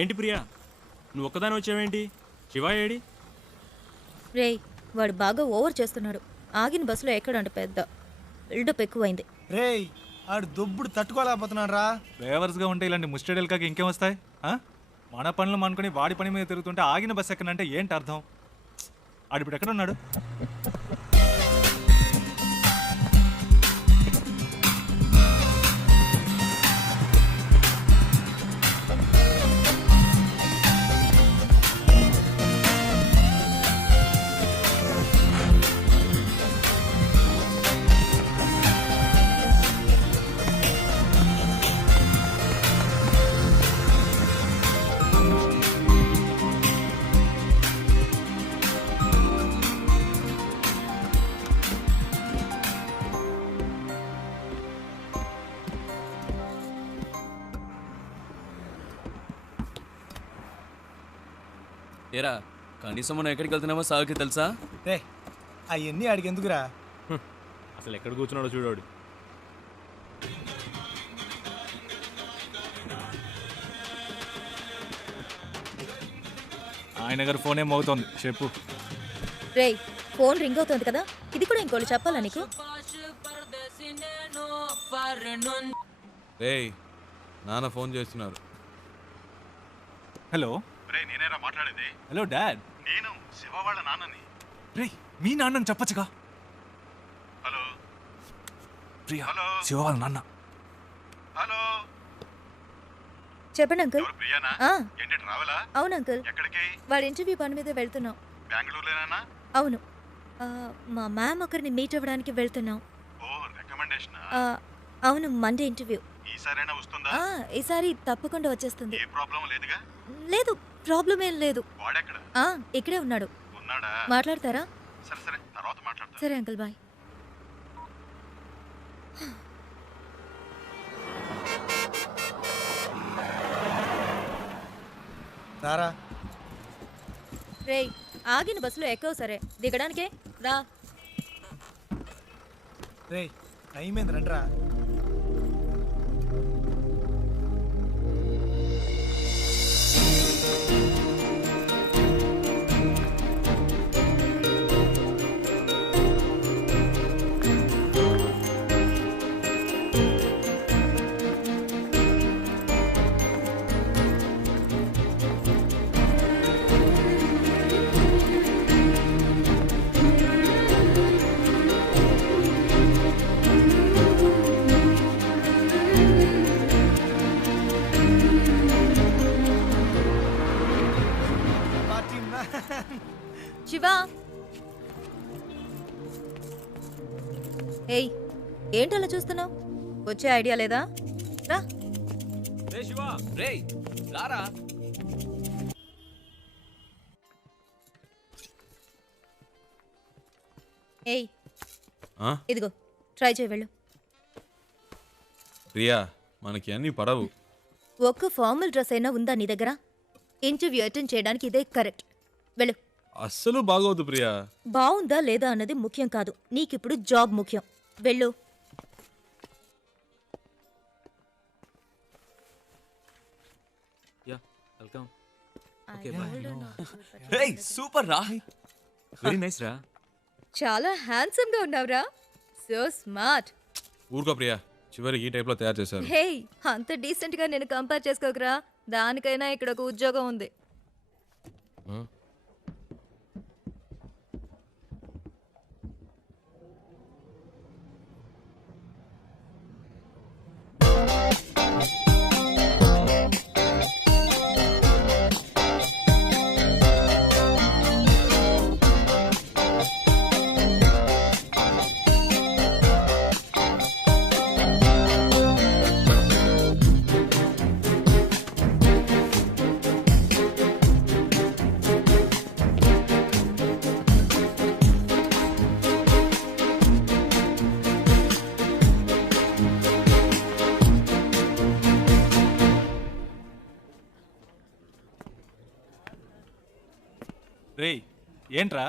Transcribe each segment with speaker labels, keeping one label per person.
Speaker 1: ఏంటి ప్రియా నువ్వు ఒక్కదాని వచ్చావేంటి శివా ఏడి
Speaker 2: రే వాడు బాగా ఓవర్ చేస్తున్నాడు ఆగిన బస్సులో ఎక్కడంట పెద్ద బిల్డప్ ఎక్కువైంది
Speaker 1: రే ఆడు దుబ్బుడు తట్టుకోలేకపోతున్నాడు రా గా ఉంటే ఇలాంటి ముస్టడీలు కాక ఇంకేం వస్తాయి మన పనులు అనుకుని వాడి పని మీద తిరుగుతుంటే ఆగిన బస్సు ఎక్కడంటే ఏంటి అర్థం ఆడిప్పుడు ఎక్కడ ఉన్నాడు ఏరా కనీసం మనం ఎక్కడికి వెళ్తున్నామో సాగుకి తెలుసా రే అవన్నీ ఎందుకురా అసలు ఎక్కడ కూర్చున్నాడో చూడాడు ఆయన గారు ఫోన్ ఏమవుతోంది చెప్పు
Speaker 2: రే ఫోన్ రింగ్ అవుతుంది కదా ఇది కూడా ఇంకోటి చెప్పాలా నీకు
Speaker 1: రే నాన్న ఫోన్ చేస్తున్నారు హలో
Speaker 3: రే నేనేరా మాట్లాడేది హలో డాడ్ నేను శివ వాళ్ళ నాన్నని
Speaker 1: రే మీ నాన్నని చెప్పొచ్చుగా హలో ప్రియా హలో శివ వాళ్ళ నాన్న
Speaker 3: హలో చెప్పండి అంకుల్ ప్రియానా ఏంటి ట్రావెలా అవును అంకుల్ ఎక్కడికి
Speaker 2: వాడి ఇంటర్వ్యూ పని మీద వెళ్తున్నాం
Speaker 3: బెంగళూరులోనేనా
Speaker 2: అవును మా మ్యామ్ ఒకరిని మీట్ అవ్వడానికి వెళ్తున్నాం
Speaker 3: ఓ రికమెండేషన్
Speaker 2: అవును మండే ఇంటర్వ్యూ
Speaker 3: ఈసారైనా వస్తుందా
Speaker 2: ఈసారి తప్పకుండా వచ్చేస్తుంది
Speaker 3: ఏ ప్రాబ్లం లేదుగా
Speaker 2: లేదు ప్రాబ్లం ఏం లేదు ఇక్కడే ఉన్నాడు మాట్లాడతారా సరే అంకుల్ బాయ్ రారా రేయ్ ఆగిన బస్సులో ఎక్కవు సరే దిగడానికే రా
Speaker 1: రే టైం ఏంది
Speaker 2: శివ ఏంటి ఏంటలా చూస్తున్నావు వచ్చే ఐడియా లేదా రా ఏయ్ ఇదిగో ట్రై చేయ వెళ్ళు
Speaker 1: ప్రియా మనకి అన్ని పడవు
Speaker 2: ఒక్క ఫార్మల్ డ్రెస్ అయినా ఉందా నీ దగ్గర ఇంటర్వ్యూ అటెండ్ చేయడానికి ఇదే కరెక్ట్ వెళ్ళు
Speaker 1: అస్సలు బాగోదు ప్రియా
Speaker 2: బాగుందా లేదా అన్నది ముఖ్యం కాదు నీకిప్పుడు జాబ్ ముఖ్యం వెళ్ళు
Speaker 1: యా వెల్కమ్ ఓకే బాయ్ రేయ్ సూపర్ రా వెరీ నైస్ రా
Speaker 2: చాలా హ్యాండ్సమ్ గా ఉన్నావురా సో స్మార్ట్
Speaker 1: ఊరుకో ప్రియా చివరి ఈ లో తయారు చేశారు
Speaker 2: హే అంత డీసెంట్గా నేను కంపేర్ చేసుకోకరా దానికైనా ఇక్కడ ఒక ఉద్యోగం ఉంది
Speaker 1: రేయ్ ఏంట్రా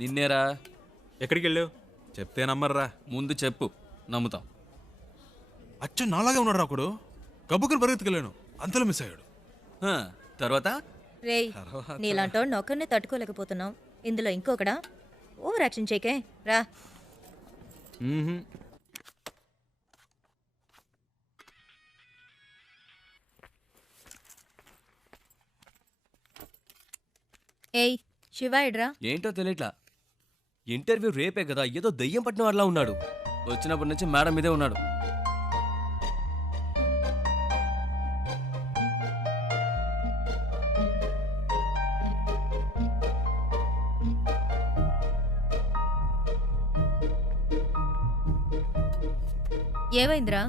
Speaker 1: నిన్నేరా ఎక్కడికి వెళ్ళావు
Speaker 4: చెప్తే నమ్మర్రా ముందు చెప్పు నమ్ముతాం
Speaker 1: అచ్చు నాలాగే ఉన్నాడు అప్పుడు గబ్బుకుని పరిగెత్తుకెళ్ళాను అంతలో మిస్ అయ్యాడు
Speaker 4: తర్వాత
Speaker 2: రేయ్ నీలాంటో నొక్కరిని తట్టుకోలేకపోతున్నాం ఇందులో ఇంకొకడా ఓ రక్షించేకే రా ఏయ్ శివాయిడ్రా
Speaker 4: ఏంటో తెలియట్లా ఇంటర్వ్యూ రేపే కదా ఏదో దయ్యం పట్టిన వాళ్ళ ఉన్నాడు వచ్చినప్పటి నుంచి మేడం మీదే ఉన్నాడు
Speaker 2: ఏమైందిరా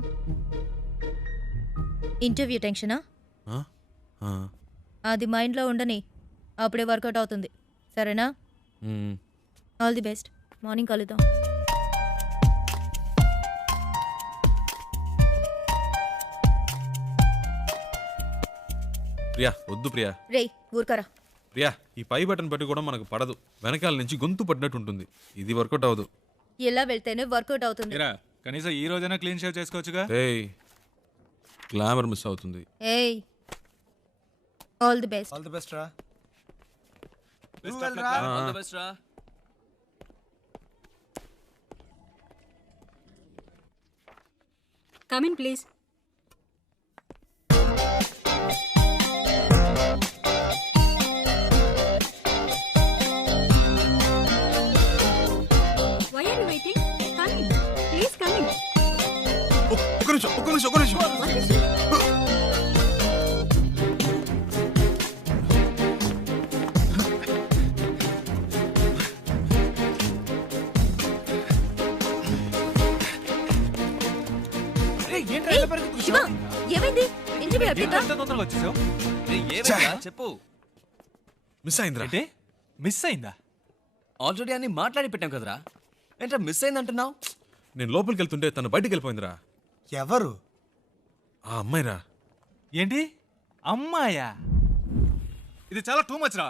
Speaker 2: ఇంటర్వ్యూ టెన్షనా అది మైండ్లో ఉండని అప్పుడే వర్కౌట్ అవుతుంది సరేనా ఆల్ ది బెస్ట్ మార్నింగ్ కలుద్దాం
Speaker 1: ప్రియా వద్దు ప్రియా
Speaker 2: రే ఊరుకరా
Speaker 1: ప్రియా ఈ పై బటన్ పట్టి కూడా మనకు పడదు వెనకాల నుంచి గొంతు పడినట్టు ఉంటుంది ఇది వర్కౌట్ అవదు
Speaker 2: ఇలా వెళ్తేనే వర్కౌట్ అవుతుంది
Speaker 1: కనీసం ఈ రోజైనా క్లీన్ షేవ్ చేసుకోవచ్చుగా
Speaker 4: ఏయ్ గ్లామర్ మిస్ అవుతుంది
Speaker 2: ఏయ్ all the best
Speaker 1: all the best రా Best రా
Speaker 4: ఆల్ ది బెస్ట్ రా
Speaker 2: come in please why are you waiting come in please come in
Speaker 1: ఒక్క నిమిషం ఒక్క నిమిషం ఒక్క నిమిషం శివ
Speaker 2: ఏమైంది ఇంటర్వ్యూ అయిపోయిందా
Speaker 1: తొందరగా వచ్చేసావు చెప్పు మిస్ అయిందిరా అంటే మిస్ అయిందా
Speaker 4: ఆల్రెడీ అన్ని మాట్లాడి పెట్టాం కదరా ఏంట్రా మిస్ అయిందంటున్నావు
Speaker 1: నేను లోపలికి వెళ్తుంటే తను బయటికి వెళ్ళిపోయిందిరా ఎవరు ఆ అమ్మాయిరా
Speaker 4: ఏంటి అమ్మాయా
Speaker 1: ఇది చాలా టూ మచ్ రా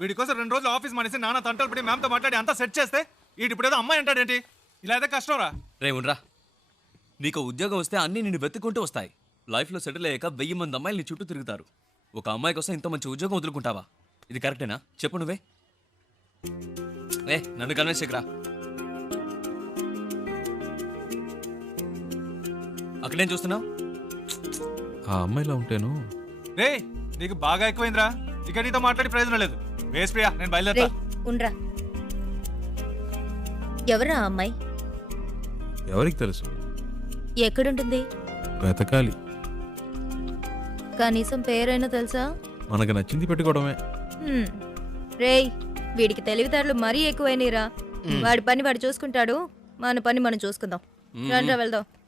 Speaker 1: వీడి కోసం రెండు రోజులు ఆఫీస్ మానేసి నాన్న తంటలు పడి మ్యామ్తో మాట్లాడి అంతా సెట్ చేస్తే వీడి ఇప్పుడు ఏదో అమ్మాయి అంటాడేంటి ఇలా అయితే కష్టం రా
Speaker 4: రేవుండ్రా నీకు ఉద్యోగం వస్తే అన్నీ నిన్ను వెతుక్కుంటూ వస్తాయి లైఫ్లో సెటిల్ అయ్యాక వెయ్యి మంది అమ్మాయిలు నీ చుట్టూ తిరుగుతారు ఒక అమ్మాయి కోసం ఇంత మంచి ఉద్యోగం వదులుకుంటావా ఇది కరెక్టేనా చెప్పు నువ్వే ఏ నన్ను కన్వేసిక్రా అక్కడేం చూస్తున్నావు
Speaker 1: ఆ అమ్మాయిలా ఉంటేను రే నీకు బాగా ఎక్కువైందిరా ఇక్కడ నీతో మాట్లాడి ప్రయోజనం లేదు వేస్ట్ నేను
Speaker 2: బయలుదేరా ఎవరా అమ్మాయి ఎవరికి తెలుసు ఎక్కడుంటుంది వెతకాలి కనీసం పేరైనా తెలుసా
Speaker 1: మనకు నచ్చింది పెట్టుకోవడమే
Speaker 2: రేయ్ వీడికి తెలివితేటలు మరీ ఎక్కువైనరా వాడి పని వాడు చూసుకుంటాడు మన పని మనం చూసుకుందాం రండ్రా వెళ్దాం